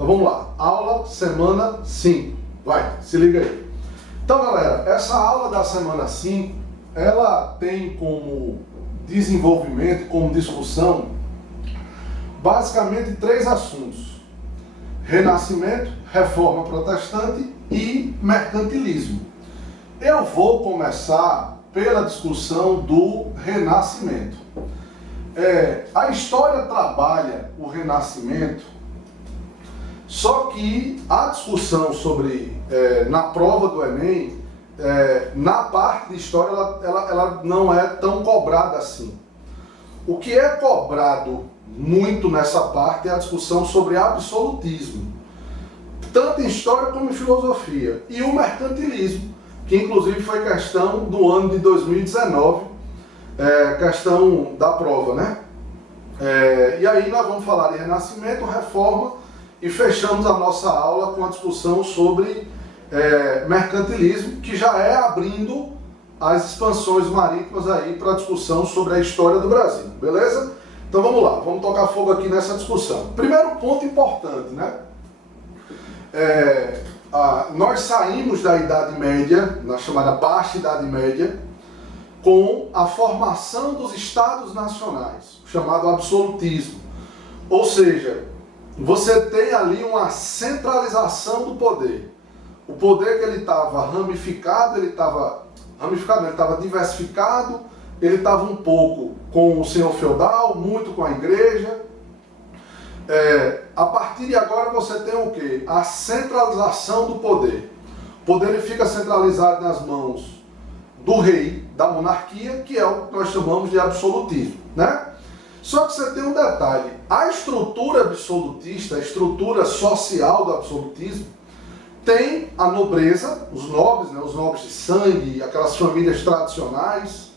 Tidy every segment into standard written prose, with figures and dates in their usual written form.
Então vamos lá, aula semana 5, vai, se liga aí. Então galera, essa aula da semana 5, ela tem como desenvolvimento, como discussão, basicamente 3 assuntos: Renascimento, Reforma Protestante e Mercantilismo. Eu vou começar pela discussão do Renascimento. A história trabalha o Renascimento, só que a discussão sobre, na prova do Enem, na parte de história, ela não é tão cobrada assim. O que é cobrado muito nessa parte é a discussão sobre absolutismo, tanto em história como em filosofia, e o mercantilismo, que inclusive foi questão do ano de 2019, questão da prova, né? E aí nós vamos falar de Renascimento, Reforma, e fechamos a nossa aula com a discussão sobre mercantilismo, que já é abrindo as expansões marítimas aí para a discussão sobre a história do Brasil, beleza? Então vamos lá, vamos tocar fogo aqui nessa discussão. Primeiro ponto importante, né? Nós saímos da Idade Média, na chamada Baixa Idade Média, com a formação dos Estados Nacionais, chamado absolutismo. Ou seja, você tem ali uma centralização do poder. O poder que ele estava ramificado, ele estava diversificado, ele estava um pouco com o senhor feudal, muito com a igreja. A partir de agora você tem o quê? A centralização do poder. O poder ele fica centralizado nas mãos do rei, da monarquia, que é o que nós chamamos de absolutismo, né? Só que você tem um detalhe: a estrutura absolutista, a estrutura social do absolutismo, tem a nobreza, os nobres, né, os nobres de sangue, aquelas famílias tradicionais,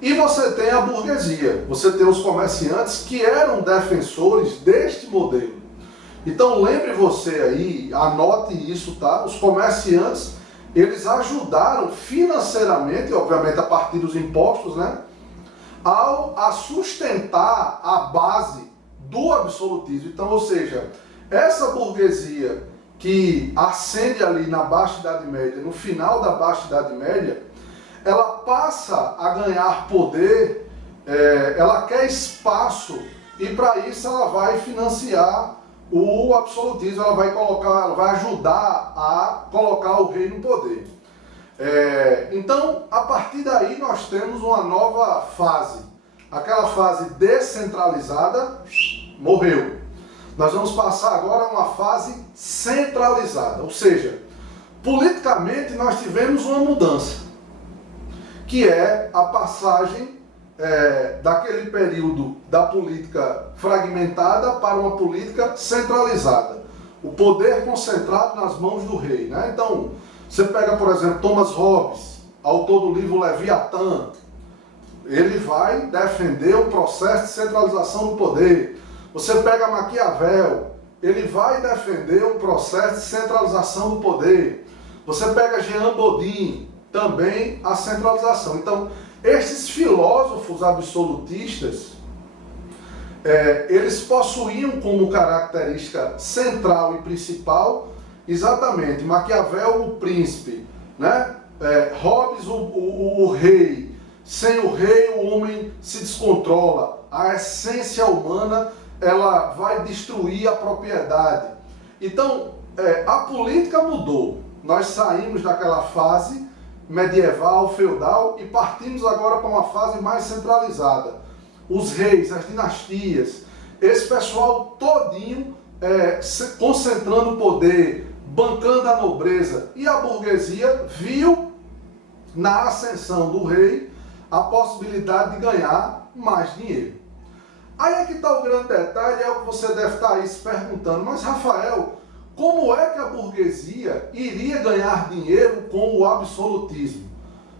e você tem a burguesia, você tem os comerciantes que eram defensores deste modelo. Então lembre você aí, anote isso, tá? Os comerciantes, eles ajudaram financeiramente, obviamente a partir dos impostos, né, a sustentar a base do absolutismo. Então, ou seja, essa burguesia que ascende ali na Baixa Idade Média, no final da Baixa Idade Média, ela passa a ganhar poder, ela quer espaço, e para isso ela vai financiar o absolutismo, ela vai ajudar a colocar o rei no poder. Então, a partir daí nós temos uma nova fase. Aquela fase descentralizada morreu. Nós vamos passar agora a uma fase centralizada, ou seja, politicamente nós tivemos uma mudança, que é a passagem daquele período da política fragmentada para uma política centralizada. O poder concentrado nas mãos do rei, né? Então, você pega, por exemplo, Thomas Hobbes, autor do livro Leviatã, ele vai defender o processo de centralização do poder. Você pega Maquiavel, ele vai defender um processo de centralização do poder. Você pega Jean Bodin, também a centralização. Então, esses filósofos absolutistas, eles possuíam como característica central e principal exatamente Maquiavel, o príncipe, né? Hobbes, o rei. Sem o rei, o homem se descontrola. A essência humana, ela vai destruir a propriedade. Então, a política mudou. Nós saímos daquela fase medieval, feudal, e partimos agora para uma fase mais centralizada. Os reis, as dinastias, esse pessoal todinho concentrando o poder, bancando a nobreza, e a burguesia viu na ascensão do rei a possibilidade de ganhar mais dinheiro. Aí é que está o grande detalhe, é o que você deve estar aí se perguntando: mas Rafael, como é que a burguesia iria ganhar dinheiro com o absolutismo?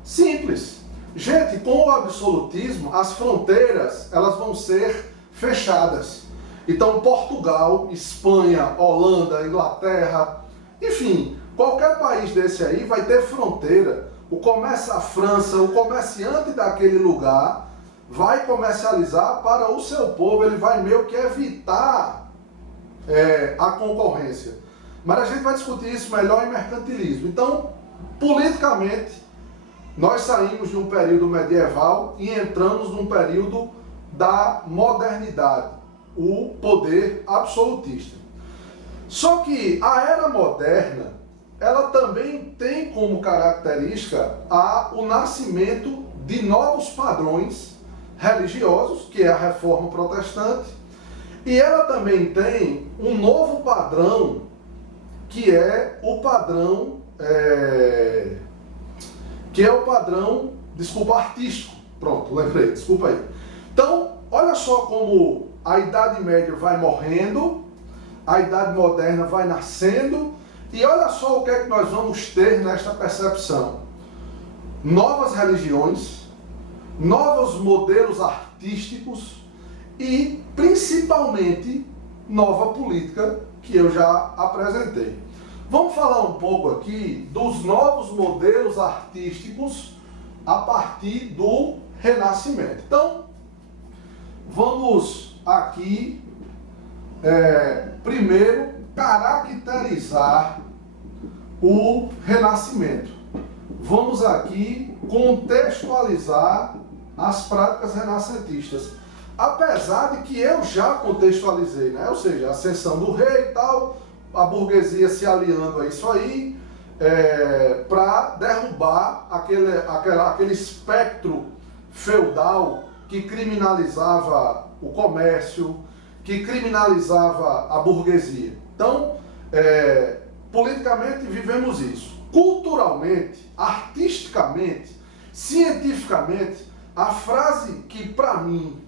Simples. Gente, com o absolutismo, as fronteiras elas vão ser fechadas. Então, Portugal, Espanha, Holanda, Inglaterra, enfim, qualquer país desse aí vai ter fronteira. A França, o comerciante daquele lugar vai comercializar para o seu povo, ele vai meio que evitar a concorrência. Mas a gente vai discutir isso melhor em mercantilismo. Então, politicamente, nós saímos de um período medieval e entramos num período da modernidade, o poder absolutista. Só que a era moderna, ela também tem como característica o nascimento de novos padrões religiosos, que é a Reforma Protestante, e ela também tem um novo padrão, que é o padrão, artístico. Pronto, lembrei, desculpa aí. Então, olha só como a Idade Média vai morrendo, a Idade Moderna vai nascendo, e olha só o que é que nós vamos ter nesta percepção. Novas religiões, novos modelos artísticos e, principalmente, nova política, que eu já apresentei. Vamos falar um pouco aqui dos novos modelos artísticos a partir do Renascimento. Então, vamos aqui, primeiro, caracterizar o Renascimento. Vamos aqui contextualizar as práticas renascentistas. Apesar de que eu já contextualizei, né? Ou seja, a ascensão do rei e tal, a burguesia se aliando a isso aí, para derrubar aquele espectro feudal que criminalizava o comércio, que criminalizava a burguesia. Então, politicamente vivemos isso. Culturalmente, artisticamente, cientificamente, a frase que para mim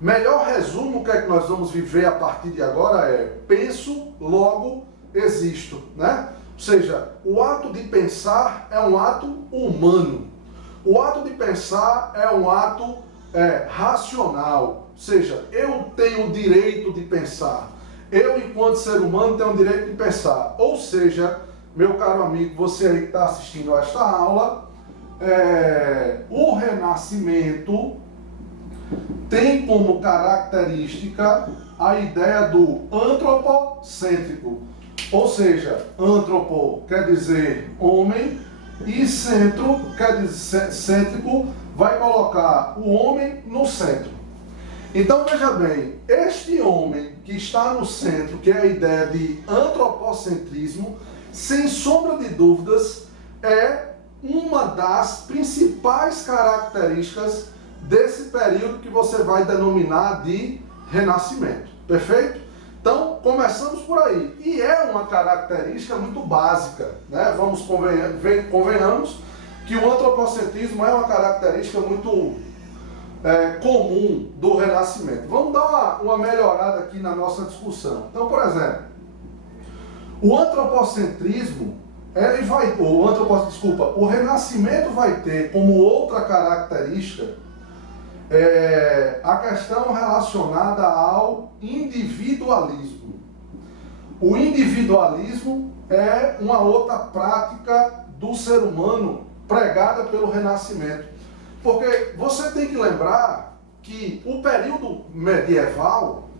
melhor resume o que é que nós vamos viver a partir de agora é: penso, logo existo, né? Ou seja, o ato de pensar é um ato humano. O ato de pensar é um ato racional. Ou seja, eu tenho o direito de pensar. Eu, enquanto ser humano, tenho o direito de pensar. Ou seja, meu caro amigo, você aí que está assistindo a esta aula, o Renascimento tem como característica a ideia do antropocêntrico. Ou seja, antropo quer dizer homem e centro quer dizer cêntrico, vai colocar o homem no centro. Então veja bem, este homem que está no centro, que é a ideia de antropocentrismo, sem sombra de dúvidas, é uma das principais características desse período que você vai denominar de Renascimento. Perfeito? Então, começamos por aí. E é uma característica muito básica, né? Convenhamos que o antropocentrismo é uma característica muito comum do Renascimento. Vamos dar uma melhorada aqui na nossa discussão. Então, por exemplo, o antropocentrismo, o Renascimento vai ter como outra característica a questão relacionada ao individualismo. O individualismo é uma outra prática do ser humano pregada pelo Renascimento. Porque você tem que lembrar que o período medieval,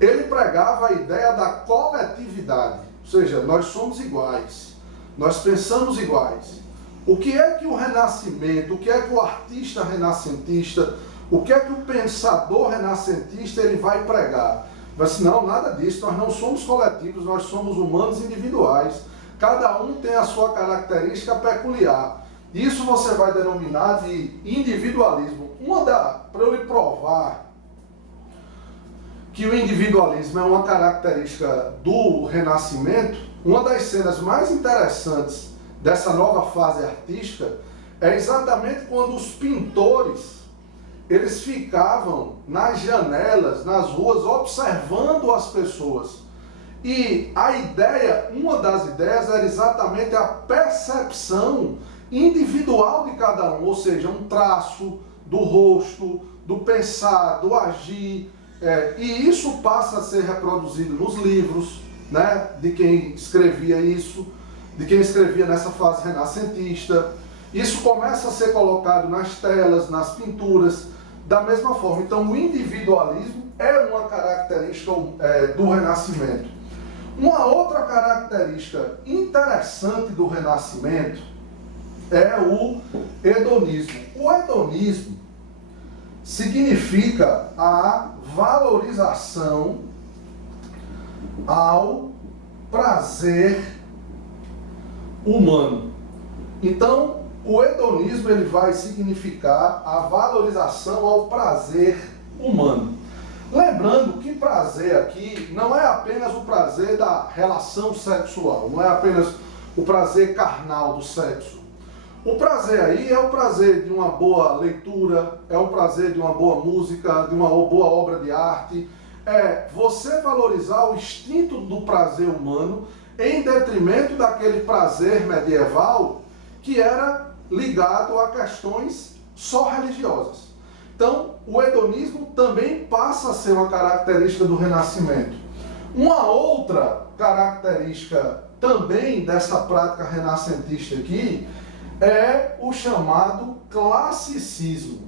ele pregava a ideia da coletividade. Ou seja, nós somos iguais, nós pensamos iguais. O que é que o Renascimento, o que é que o artista renascentista, o que é que o pensador renascentista ele vai pregar? Vai dizer, não, nada disso, nós não somos coletivos, nós somos humanos individuais. Cada um tem a sua característica peculiar. Isso você vai denominar de individualismo. Para eu lhe provar que o individualismo é uma característica do Renascimento, uma das cenas mais interessantes dessa nova fase artística é exatamente quando os pintores eles ficavam nas janelas, nas ruas, observando as pessoas. E a ideia, uma das ideias era exatamente a percepção individual de cada um, ou seja, um traço do rosto, do pensar, do agir, e isso passa a ser reproduzido nos livros, né, de quem escrevia isso, de quem escrevia nessa fase renascentista. Isso começa a ser colocado nas telas, nas pinturas, da mesma forma. Então o individualismo é uma característica do Renascimento. Uma outra característica interessante do Renascimento é o hedonismo. O hedonismo significa a valorização ao prazer humano. Então, o hedonismo ele vai significar a valorização ao prazer humano. Lembrando que prazer aqui não é apenas o prazer da relação sexual, não é apenas o prazer carnal do sexo. O prazer aí é o prazer de uma boa leitura, é o prazer de uma boa música, de uma boa obra de arte. É você valorizar o instinto do prazer humano em detrimento daquele prazer medieval que era ligado a questões só religiosas. Então, o hedonismo também passa a ser uma característica do Renascimento. Uma outra característica também dessa prática renascentista aqui é o chamado classicismo.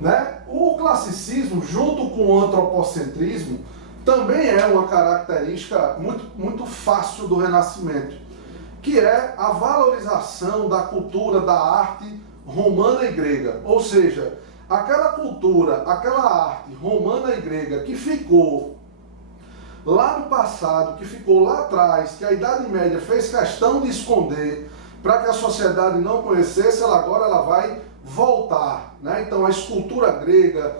Né? O classicismo, junto com o antropocentrismo, também é uma característica muito fácil do Renascimento, que é a valorização da cultura, da arte romana e grega. Ou seja, aquela cultura, aquela arte romana e grega que ficou lá no passado, que ficou lá atrás, que a Idade Média fez questão de esconder para que a sociedade não conhecesse, agora ela vai voltar. Né? Então a escultura grega,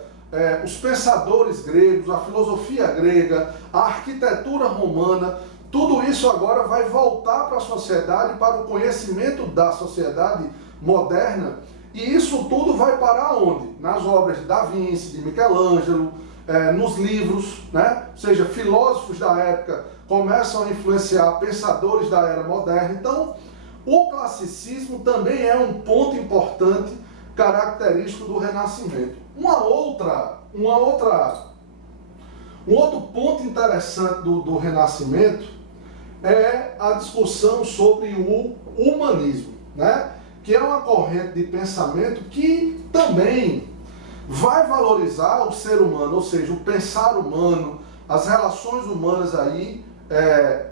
os pensadores gregos, a filosofia grega, a arquitetura romana, tudo isso agora vai voltar para a sociedade, para o conhecimento da sociedade moderna, e isso tudo vai parar onde? Nas obras de Da Vinci, de Michelangelo, nos livros, né? Ou seja, filósofos da época começam a influenciar pensadores da era moderna. Então, o classicismo também é um ponto importante, característico do Renascimento. Um outro ponto interessante do Renascimento é a discussão sobre o humanismo, né? Que é uma corrente de pensamento que também vai valorizar o ser humano, ou seja, o pensar humano, as relações humanas aí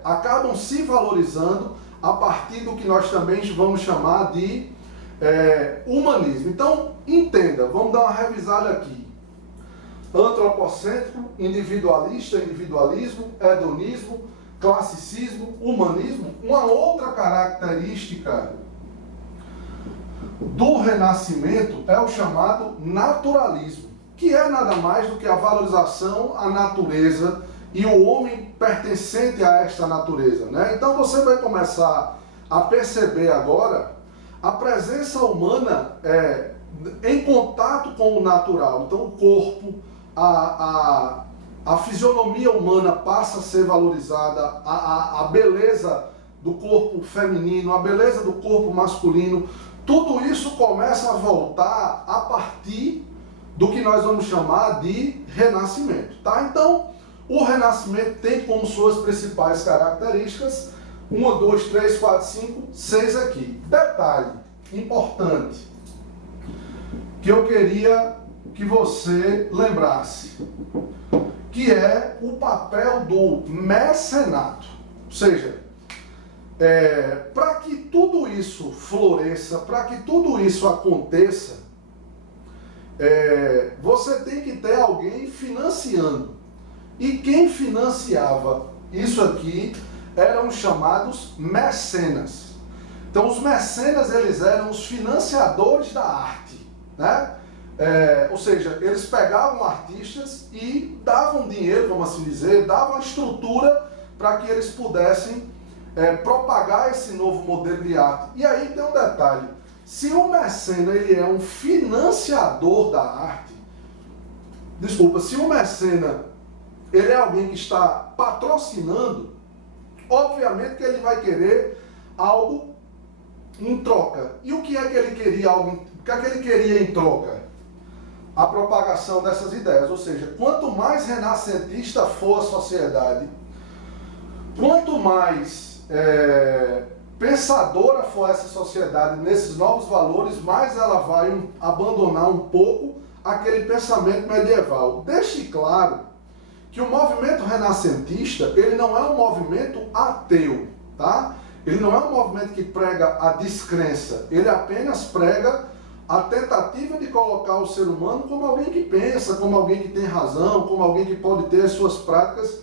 acabam se valorizando a partir do que nós também vamos chamar de humanismo. Então, entenda, vamos dar uma revisada aqui. Antropocêntrico, individualista, individualismo, hedonismo, classicismo, humanismo. Uma outra característica do Renascimento é o chamado naturalismo, que é nada mais do que a valorização à natureza e o homem pertencente a esta natureza. Né? Então você vai começar a perceber agora a presença humana em contato com o natural. Então o corpo, a fisionomia humana passa a ser valorizada, a beleza do corpo feminino, a beleza do corpo masculino, tudo isso começa a voltar a partir do que nós vamos chamar de renascimento. Tá? Então, o renascimento tem como suas principais características 1, 2, 3, 4, 5, 6 aqui. Detalhe importante que eu queria que você lembrasse, que é o papel do mecenato. Ou seja, para que tudo isso floresça, para que tudo isso aconteça, você tem que ter alguém financiando. E quem financiava isso aqui eram os chamados mecenas. Então os mecenas, eles eram os financiadores da arte, né? Ou seja, eles pegavam artistas e davam dinheiro, vamos assim dizer, davam estrutura para que eles pudessem propagar esse novo modelo de arte. E aí tem um detalhe: se o mecena ele é um financiador da arte, se o mecena ele é alguém que está patrocinando, obviamente que ele vai querer algo em troca. E o que é que ele queria? O que é que ele queria em troca? A propagação dessas ideias. Ou seja, quanto mais renascentista for a sociedade, quanto mais pensadora for essa sociedade nesses novos valores, mais ela vai abandonar um pouco aquele pensamento medieval. Deixe claro que o movimento renascentista, ele não é um movimento ateu, tá? Ele não é um movimento que prega a descrença, ele apenas prega a tentativa de colocar o ser humano como alguém que pensa, como alguém que tem razão, como alguém que pode ter as suas práticas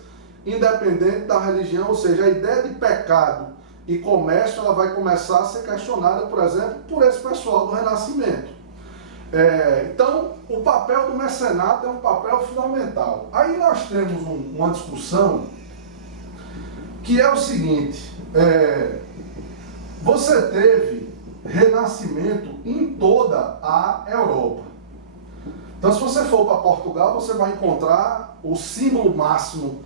independente da religião, ou seja, a ideia de pecado e comércio, ela vai começar a ser questionada, por exemplo, por esse pessoal do Renascimento. Então, o papel do mecenato é um papel fundamental. Aí nós temos uma discussão que é o seguinte, você teve renascimento em toda a Europa. Então, se você for para Portugal, você vai encontrar o símbolo máximo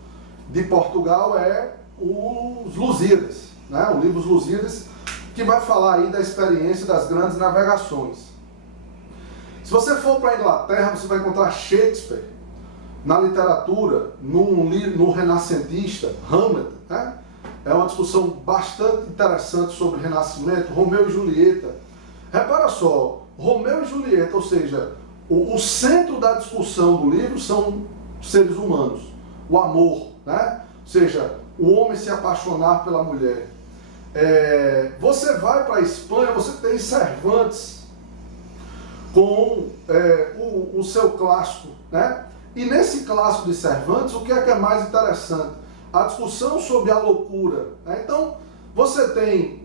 de Portugal é os Lusíadas, né? O livro Os Lusíadas, que vai falar aí da experiência das grandes navegações. Se você for para a Inglaterra, você vai encontrar Shakespeare na literatura, no renascentista, Hamlet, né? É uma discussão bastante interessante sobre o Renascimento, Romeu e Julieta. Repara só, Romeu e Julieta, ou seja, o centro da discussão do livro são seres humanos, o amor, né? Ou seja, o homem se apaixonar pela mulher. Você vai para a Espanha, você tem Cervantes com o seu clássico, né? E nesse clássico de Cervantes, o que é mais interessante? A discussão sobre a loucura, né? Então, você tem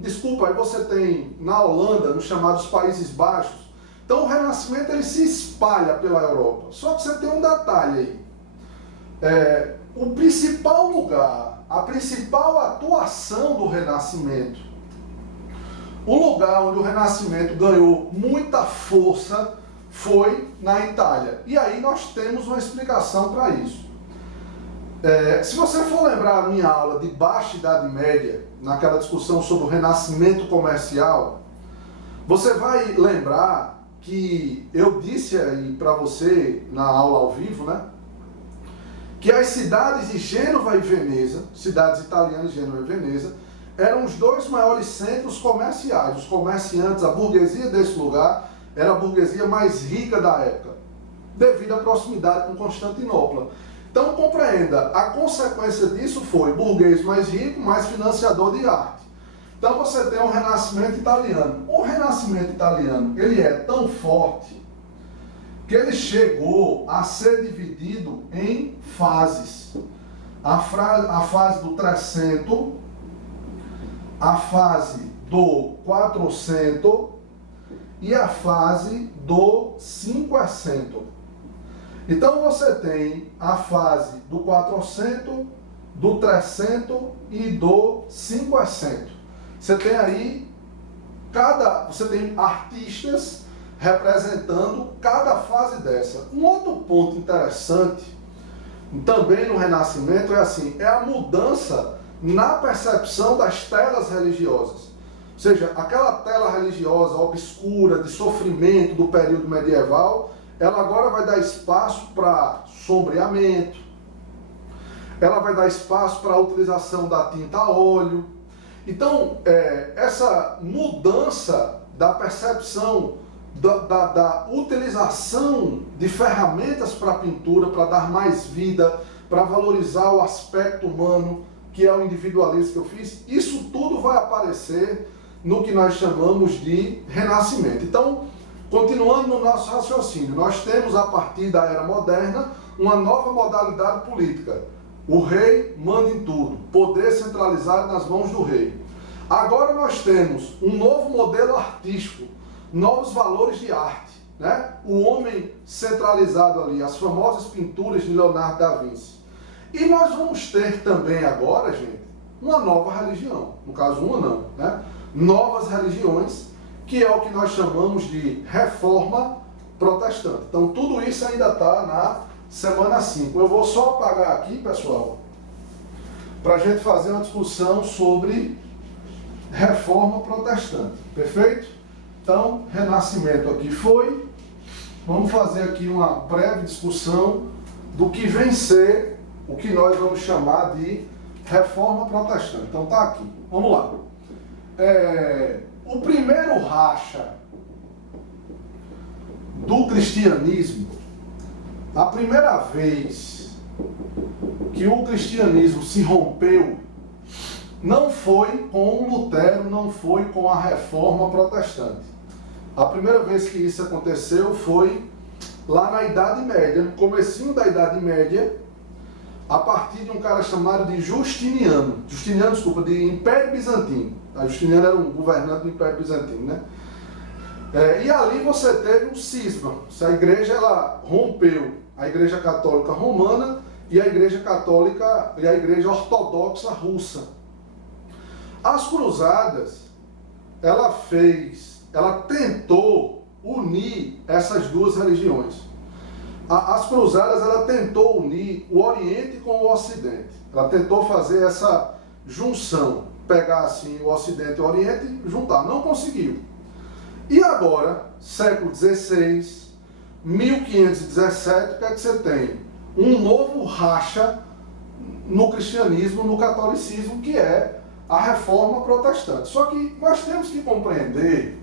na Holanda, nos chamados Países Baixos, então o Renascimento ele se espalha pela Europa. Só que você tem um detalhe aí. O principal lugar, a principal atuação do Renascimento, o lugar onde o Renascimento ganhou muita força foi na Itália. E aí nós temos uma explicação para isso. Se você for lembrar a minha aula de Baixa Idade Média, naquela discussão sobre o renascimento comercial, você vai lembrar que eu disse aí para você na aula ao vivo, né? Que as cidades de Gênova e Veneza, cidades italianas de Gênova e Veneza, eram os dois maiores centros comerciais. Os comerciantes, a burguesia desse lugar, era a burguesia mais rica da época, devido à proximidade com Constantinopla. Então compreenda, a consequência disso foi burguês mais rico, mais financiador de arte. Então você tem o Renascimento italiano. O Renascimento italiano, ele é tão forte que ele chegou a ser dividido em fases. A fase do 300, a fase do 400 e a fase do 500. Então você tem a fase do 400, do 300 e do 500. Você tem aí você tem artistas representando cada fase dessa. Um outro ponto interessante também no Renascimento é a mudança na percepção das telas religiosas. Ou seja, aquela tela religiosa obscura de sofrimento do período medieval, ela agora vai dar espaço para sombreamento, ela vai dar espaço para a utilização da tinta a óleo. Então, essa mudança da percepção da utilização de ferramentas para a pintura, para dar mais vida, para valorizar o aspecto humano, que é o individualismo que eu fiz, isso tudo vai aparecer no que nós chamamos de Renascimento. Então, continuando no nosso raciocínio, nós temos a partir da Era Moderna uma nova modalidade política. O rei manda em tudo, poder centralizado nas mãos do rei. Agora nós temos um novo modelo artístico, novos valores de arte, né? O homem centralizado ali, as famosas pinturas de Leonardo da Vinci. E nós vamos ter também agora, gente, uma nova religião, no caso uma não, né? Novas religiões, que é o que nós chamamos de Reforma Protestante. Então tudo isso ainda está na semana 5. Eu vou só apagar aqui, pessoal, para a gente fazer uma discussão sobre Reforma Protestante, perfeito? Então, Renascimento aqui foi. Vamos fazer aqui uma breve discussão do que vem ser o que nós vamos chamar de Reforma Protestante. Então tá aqui, vamos lá. O primeiro racha do cristianismo a primeira vez que o cristianismo se rompeu não foi com Lutero, não foi com a Reforma Protestante. A primeira vez que isso aconteceu foi lá na Idade Média, no comecinho da Idade Média, a partir de um cara chamado de Justiniano, de Império Bizantino. Justiniano era um governante do Império Bizantino, né? E ali você teve um cisma. A igreja ela rompeu a Igreja Católica Romana e a Igreja Católica e a Igreja Ortodoxa Russa. As Cruzadas, ela tentou unir essas duas religiões. As Cruzadas, ela tentou unir o Oriente com o Ocidente. Ela tentou fazer essa junção, pegar assim o Ocidente e o Oriente e juntar. Não conseguiu. E agora, século XVI, 1517, o que é que você tem? Um novo racha no cristianismo, no catolicismo, que é a Reforma Protestante. Só que nós temos que compreender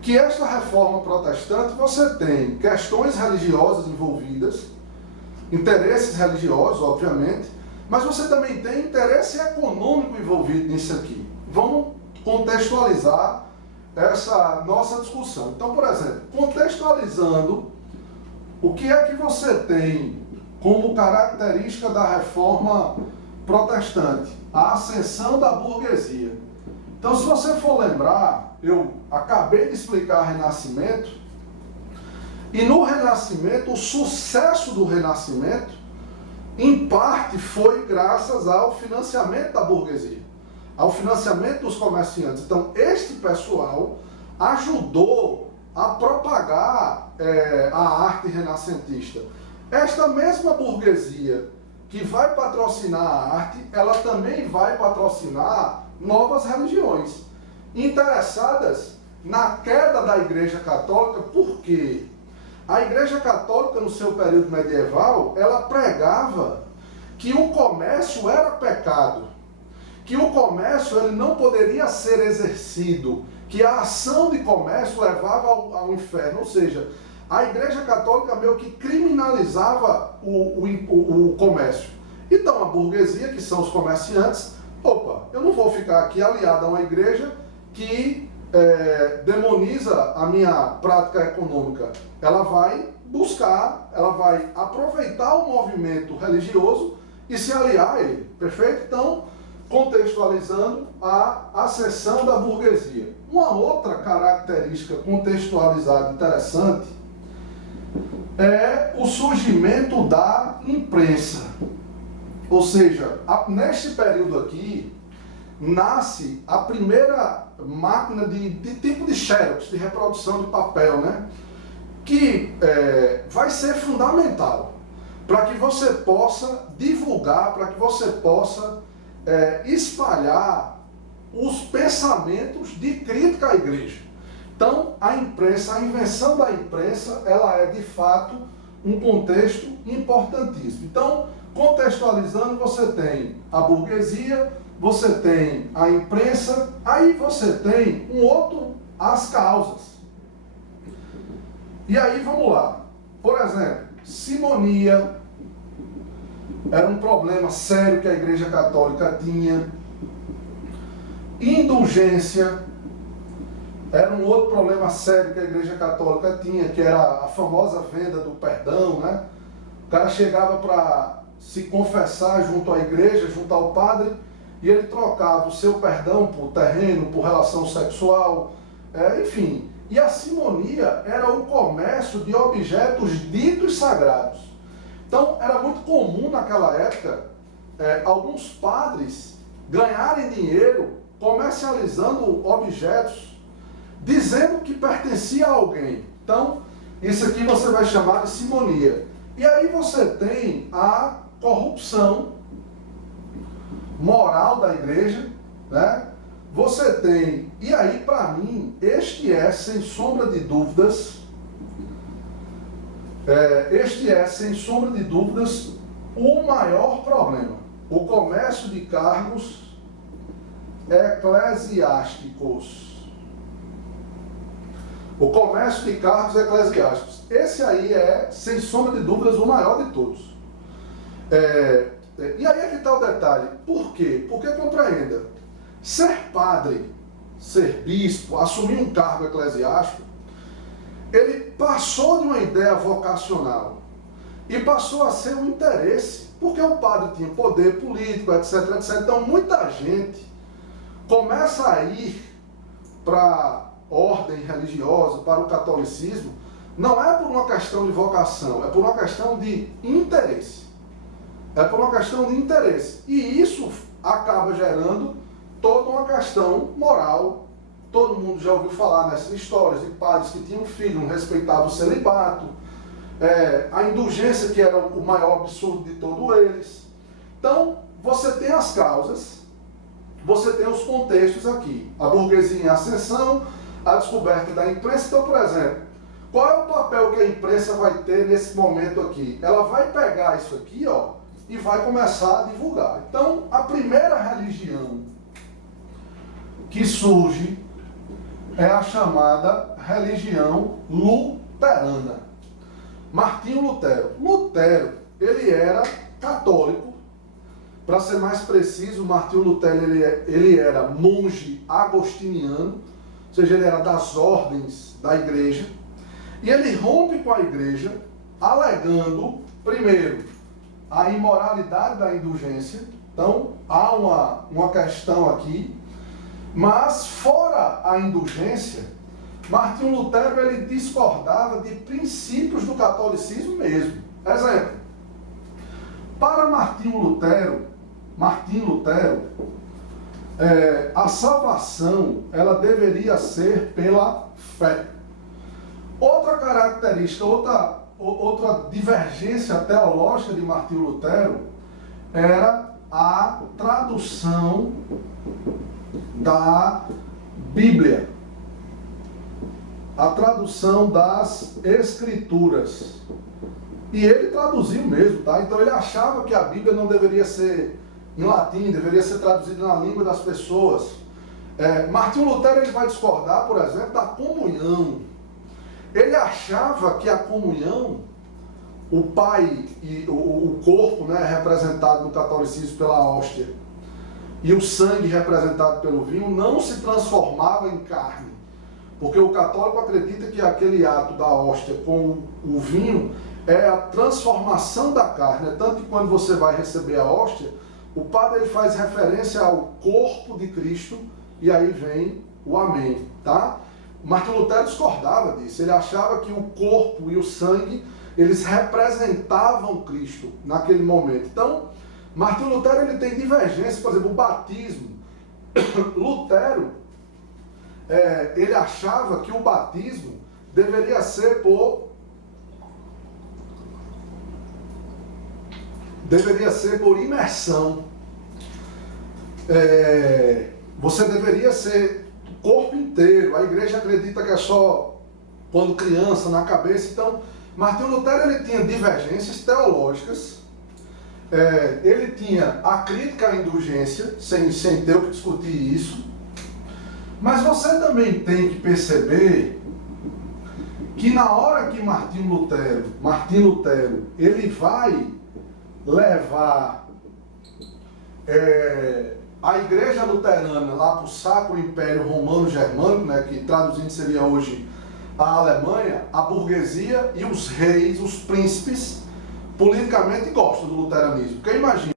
que esta Reforma Protestante, você tem questões religiosas envolvidas, interesses religiosos, obviamente, mas você também tem interesse econômico envolvido nisso aqui. Vamos contextualizar essa nossa discussão. Então, por exemplo, contextualizando, o que é que você tem como característica da Reforma Protestante? A ascensão da burguesia. Então, se você for lembrar, eu acabei de explicar Renascimento, e no Renascimento, o sucesso do Renascimento, em parte, foi graças ao financiamento da burguesia, ao financiamento dos comerciantes. Então, este pessoal ajudou a propagar a arte renascentista. Esta mesma burguesia que vai patrocinar a arte, ela também vai patrocinar novas religiões, interessadas na queda da Igreja Católica. Por quê? A Igreja Católica, no seu período medieval, ela pregava que o comércio era pecado, que o comércio ele não poderia ser exercido, que a ação de comércio levava ao inferno. Ou seja, a Igreja Católica meio que criminalizava o comércio. Então a burguesia, que são os comerciantes, eu não vou ficar aqui aliado a uma igreja que demoniza a minha prática econômica. Ela vai buscar, ela vai aproveitar o movimento religioso e se aliar a ele. Perfeito? Então, contextualizando a ascensão da burguesia. Uma outra característica contextualizada interessante é o surgimento da imprensa. Ou seja, neste período aqui, nasce a primeira máquina de tipo de xerox, de reprodução de papel, né? Que vai ser fundamental para que você possa divulgar, para que você possa espalhar os pensamentos de crítica à igreja. Então, a imprensa, a invenção da imprensa, ela é de fato um contexto importantíssimo. Então, contextualizando, você tem a burguesia, você tem a imprensa, aí você tem as causas. E aí, vamos lá. Por exemplo, simonia era um problema sério que a Igreja Católica tinha. Indulgência era um outro problema sério que a Igreja Católica tinha, que era a famosa venda do perdão, né? O cara chegava para se confessar junto à igreja, junto ao padre, e ele trocava o seu perdão por terreno, por relação sexual, enfim. E a simonia era o comércio de objetos ditos sagrados. Então, era muito comum naquela época alguns padres ganharem dinheiro comercializando objetos, dizendo que pertencia a alguém. Então, isso aqui você vai chamar de simonia. E aí você tem a corrupção moral da igreja, né? Você tem, e aí para mim, este é, sem sombra de dúvidas, o maior problema. O comércio de cargos eclesiásticos. O comércio de cargos eclesiásticos. esse aí é, sem sombra de dúvidas, o maior de todos. E aí é que está o detalhe. Por quê? Porque, compreenda, ser padre, ser bispo, assumir um cargo eclesiástico, ele passou de uma ideia vocacional e passou a ser um interesse, porque o padre tinha poder político, etc, etc. Então, muita gente começa a ir para a ordem religiosa, para o catolicismo, não é por uma questão de vocação, é por uma questão de interesse. É por uma questão de interesse. E isso acaba gerando toda uma questão moral. Todo mundo já ouviu falar nessas histórias de padres que tinham filho, não respeitavam o celibato, a indulgência que era o maior absurdo de todos eles. Então, você tem as causas, você tem os contextos aqui. A burguesia em ascensão, a descoberta da imprensa. Então, por exemplo, qual é o papel que a imprensa vai ter nesse momento aqui? Ela vai pegar isso aqui, ó, e vai começar a divulgar. Então, a primeira religião que surge é a chamada religião luterana. Martinho Lutero. Lutero, ele era católico. Para ser mais preciso, Martinho Lutero ele era monge agostiniano, ou seja, ele era das ordens da igreja. E ele rompe com a igreja, alegando, primeiro, a imoralidade da indulgência. Então, há uma questão aqui. Mas, fora a indulgência, Martinho Lutero ele discordava de princípios do catolicismo mesmo. Exemplo, para Martinho Lutero, a salvação ela deveria ser pela fé. Outra característica, outra divergência teológica de Martinho Lutero era a tradução da Bíblia, a tradução das Escrituras. E ele traduziu mesmo, tá? Então ele achava que a Bíblia não deveria ser em latim, deveria ser traduzida na língua das pessoas. Martinho Lutero ele vai discordar, por exemplo, da comunhão. Ele achava que a comunhão, o Pai e o corpo, né, representado no catolicismo pela hóstia, e o sangue representado pelo vinho, não se transformava em carne. Porque o católico acredita que aquele ato da hóstia com o vinho é a transformação da carne. Tanto que quando você vai receber a hóstia, o padre ele faz referência ao corpo de Cristo, e aí vem o amém, tá? Martinho Lutero discordava disso. Ele achava que o corpo e o sangue, eles representavam Cristo naquele momento. Então, Martinho Lutero ele tem divergência, por exemplo, o batismo. Lutero, ele achava que o batismo deveria ser por imersão. Você deveria ser o corpo inteiro. A igreja acredita que é só quando criança, na cabeça. Então, Martinho Lutero ele tinha divergências teológicas. Ele tinha a crítica à indulgência, sem ter o que discutir isso. Mas você também tem que perceber que na hora que Martinho Lutero ele vai levar a igreja luterana lá para o Sacro Império Romano Germânico, né, que traduzindo seria hoje a Alemanha, a burguesia e os reis, os príncipes, politicamente gostam do luteranismo. Porque imagina,